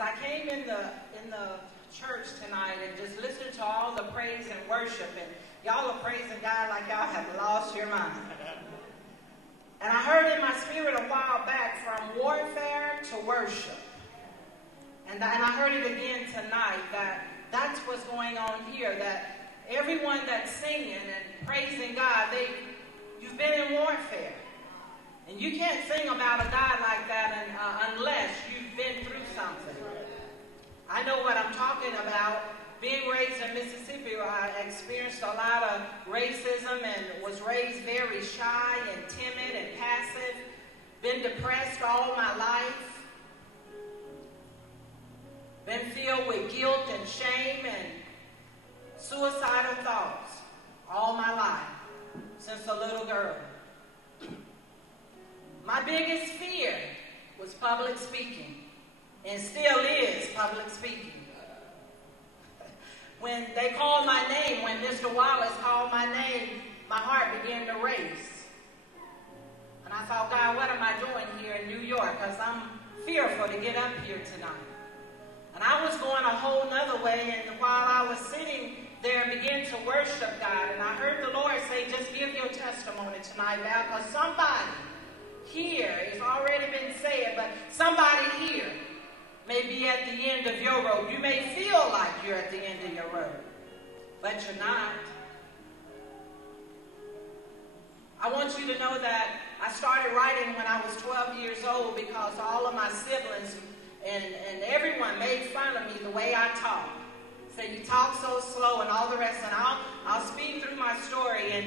as I came in the church tonight and just listened to all the praise and worship, and y'all are praising God like y'all have lost your mind. And I heard in my spirit a while back, from warfare to worship. And I heard it again tonight, that that's what's going on here, that everyone that's singing and praising God, you've been in warfare. And you can't sing about a God like that unless you've been through something. I know what I'm talking about. Being raised in Mississippi, I experienced a lot of racism and was raised very shy and timid and passive. Been depressed all my life. Been filled with guilt and shame and suicidal thoughts all my life, since a little girl. My biggest fear was public speaking, and still is public speaking. When they called my name, when Mr. Wallace called my name, my heart began to race. And I thought, God, what am I doing here in New York? Because I'm fearful to get up here tonight. And I was going a whole nother way, and while I was sitting there and began to worship God, and I heard the Lord say, just give your testimony tonight, Val, because somebody here, it's already been said, but somebody here may be at the end of your road. You may feel like you're at the end of your road, but you're not. I want you to know that I started writing when I was 12 years old because all of my siblings and everyone made fun of me the way I talk. Say, you talk so slow and all the rest, and I'll speed through my story. And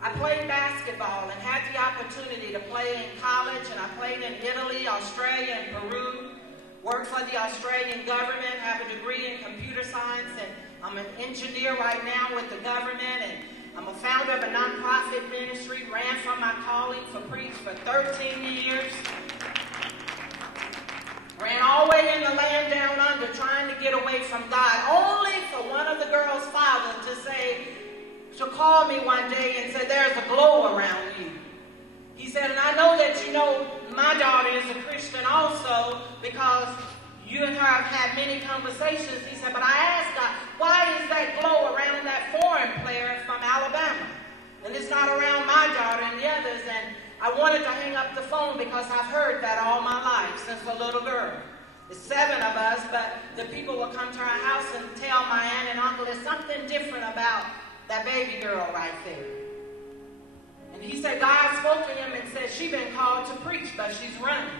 I played basketball and had the opportunity to play in college, and I played in Italy, Australia, and Peru. Worked for the Australian government, have a degree in computer science, and I'm an engineer right now with the government, and I'm a founder of a nonprofit ministry, ran from my calling for preach for 13 years. Ran all the way in the land down under trying to get away from God, only for one of the girls' father to call me one day and say, there's a glow around you. He said, and I know that you know my daughter is a Christian also because you and her have had many conversations. He said, but I asked God, why is that glow around that foreign player from Alabama? And it's not around my daughter and the others. And I wanted to hang up the phone because I've heard that all my life since a little girl. There's 7 of us, but the people will come to our house and tell my aunt and uncle there's something different about that baby girl right there. And he said God spoke to him and said she's been called to preach, but she's running.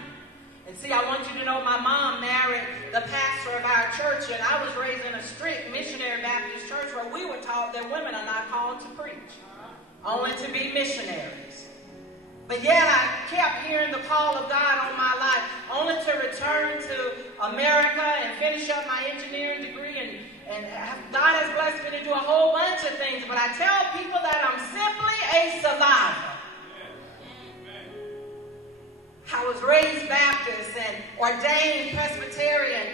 And see, I want you to know my mom married the pastor of our church, and I was raised in a strict missionary Baptist church where we were taught that women are not called to preach, only to be missionaries. But yet I kept hearing the call of God on my life, only to return to America and finish up my engineering degree. And God has blessed me to do a whole bunch of things. But I tell people that I'm simply a survivor. I was raised Baptist and ordained Presbyterian,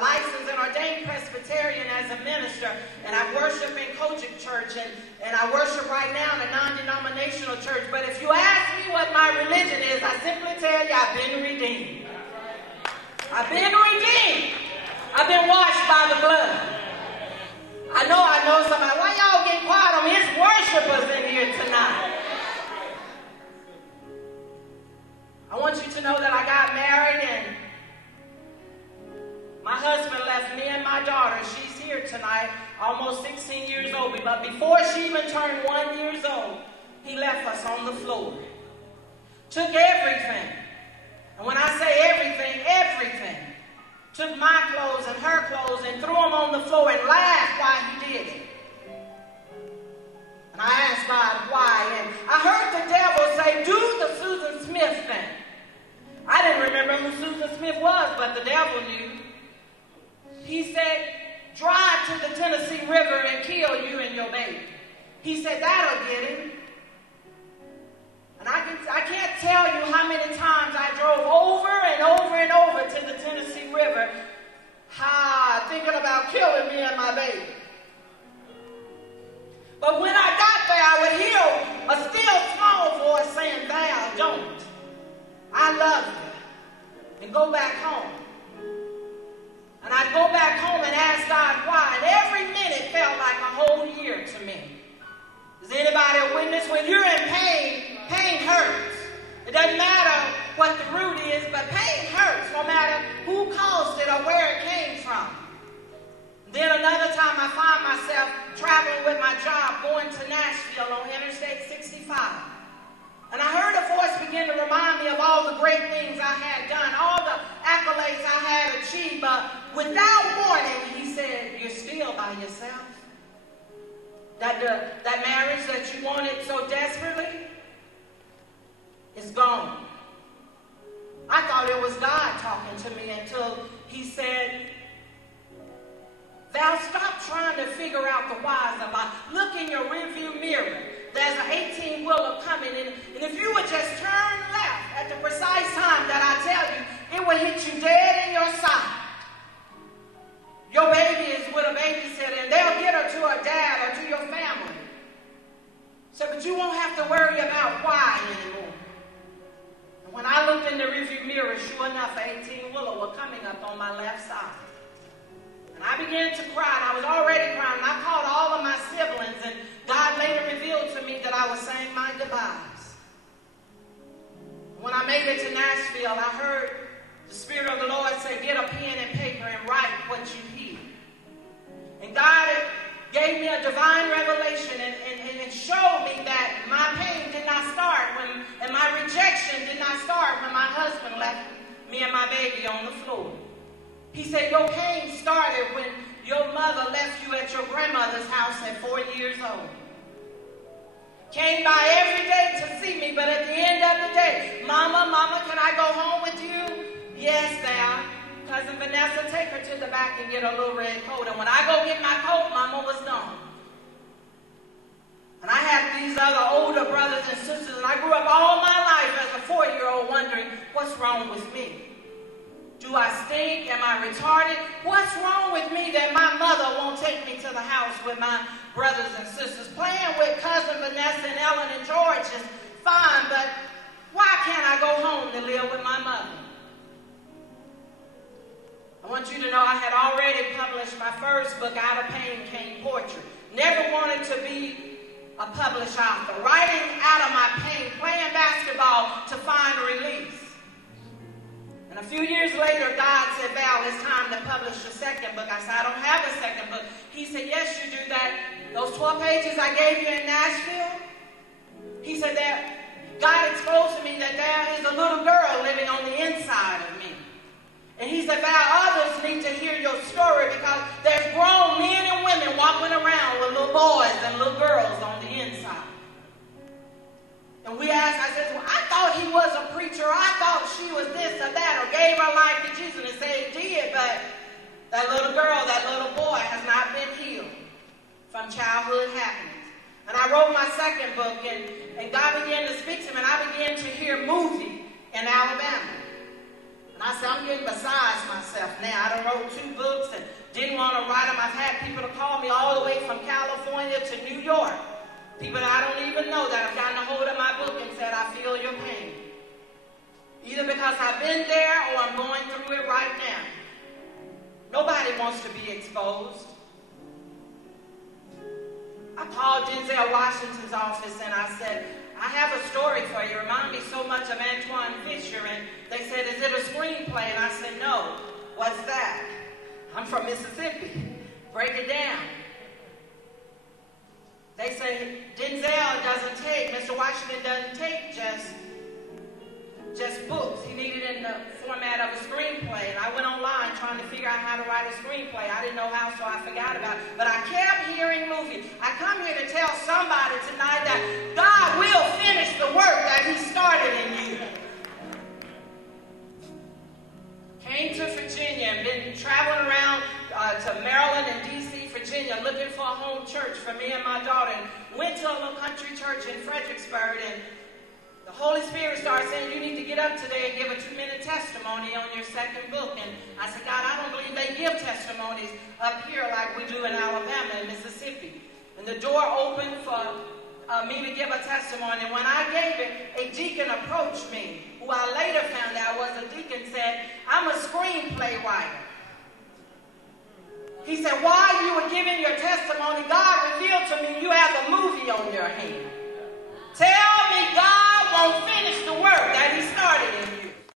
licensed and ordained Presbyterian as a minister. And I worship in Kojic Church, and I worship right now in a non-denominational church. But if you ask me what my religion is, I simply tell you I've been redeemed. I've been redeemed. I've been washed by the blood. I know somebody. Why y'all getting quiet on me? It's worshipers in here tonight. I want you to know that I got married and my husband left me and my daughter. She's here tonight, almost 16 years old. But before she even turned 1 year old, he left us on the floor. Took everything. And when I say everything, everything. Took my clothes and her clothes and threw them on the floor and laughed while he did it. And I asked God why. And I heard the devil say, do the Susan Smith thing. I didn't remember who Susan Smith was, but the devil knew. He said, drive to the Tennessee River and kill you and your baby. He said, that'll get him. And I can't tell you how many times I drove over and over and over to the Tennessee River, thinking about killing me and my baby. But when I got there, I would hear a still small voice saying, Val, don't. I love you. And go back home. And I'd go back home and ask God why. And every minute felt like a whole year to me. Is anybody a witness? When you're in pain, pain hurts. It doesn't matter what the root is, but pain hurts no matter who caused it or where it came from. Then another time I find myself traveling with my job going to Nashville on Interstate 65. And I heard a voice begin to remind me of all the great things I had done, all the accolades I had achieved. But without warning, he said, you're still by yourself. That marriage that you wanted so desperately is gone. I thought it was God talking to me until he said, Val, stop trying to figure out the whys of life. Look in your rearview mirror. There's an 18-wheeler coming in. And if you would just turn left at the precise time that I tell you, it will hit you dead in your side. Your baby is with a babysitter, and they'll get her to her dad or to your family. So, but you won't have to worry about why anymore. And when I looked in the rearview mirror, sure enough, an 18-wheeler was coming up on my left side. And I began to cry, and I was already crying. I called all of my siblings, and God later revealed to me that I was saying my goodbyes. When I made it to Nashville, I heard the Spirit of the Lord say, get a pen and paper and write what you hear. And God gave me a divine revelation and showed me that my pain did not start and my rejection did not start when my husband left me and my baby on the floor. He said, your pain started when your mother left you at your grandmother's house at 4 years old. Came by every day to see me, but at the end of the day, Mama, can I go home with you? Yes, Val. Cousin Vanessa, take her to the back and get a little red coat. And when I go get my coat, Mama was gone. And I had these other older brothers and sisters, and I grew up all my life as a 4-year-old wondering, what's wrong with me? Do I stink? Am I retarded? What's wrong with me that my mother won't take me to the house with my brothers and sisters? Playing with cousin Vanessa and Ellen and George is fine, but why can't I go home to live with my mother? I want you to know I had already published my first book, Out of Pain Came Poetry. Never wanted to be a published author. Writing out of my pain, playing basketball to find release. And a few years later, God said, Val, it's time to publish your second book. I said, I don't have a second book. He said, yes, you do that. Those 12 pages I gave you in Nashville, he said that God exposed to me that there is a little girl living on the inside of me. And he said, Val, others need to hear your story because there's grown men and women walking around with little boys and little girls on the inside. And we asked, I said, well, I thought he was a preacher. I thought she was this or that or gave her life to Jesus. And they did, but that little girl, that little boy has not been healed from childhood happenings. And I wrote my second book, and God began to speak to me, and I began to hear movie in Alabama. And I said, I'm getting besides myself now. I done wrote 2 books and didn't want to write them. I've had people to call me all the way from California to New York. People that I don't even know that have gotten a hold of my book and said, I feel your pain. Either because I've been there or I'm going through it right now. Nobody wants to be exposed. I called Denzel Washington's office and I said, I have a story for you. Remind me so much of Antoine Fisher. And they said, is it a screenplay? And I said, no. What's that? I'm from Mississippi. Break it down. They say, Denzel doesn't take, Mr. Washington doesn't take just books. He needed it in the format of a screenplay. And I went online trying to figure out how to write a screenplay. I didn't know how, so I forgot about it. But I kept hearing movies. I come here to tell somebody tonight that God will finish the work that he started in you. Came to Virginia and been traveling around to Maryland and D.C., Virginia, looking for a home church for me and my daughter. And went to a little country church in Fredericksburg, and the Holy Spirit started saying, you need to get up today and give a 2-minute testimony on your second book. And I said, God, I don't believe they give testimonies up here like we do in Alabama and Mississippi. And the door opened for me to give a testimony. And when I gave it, a deacon approached me, who I later found out was a deacon, said, I'm a screenplay writer. He said, while you were giving your testimony, God revealed to me you have a movie on your hand. Tell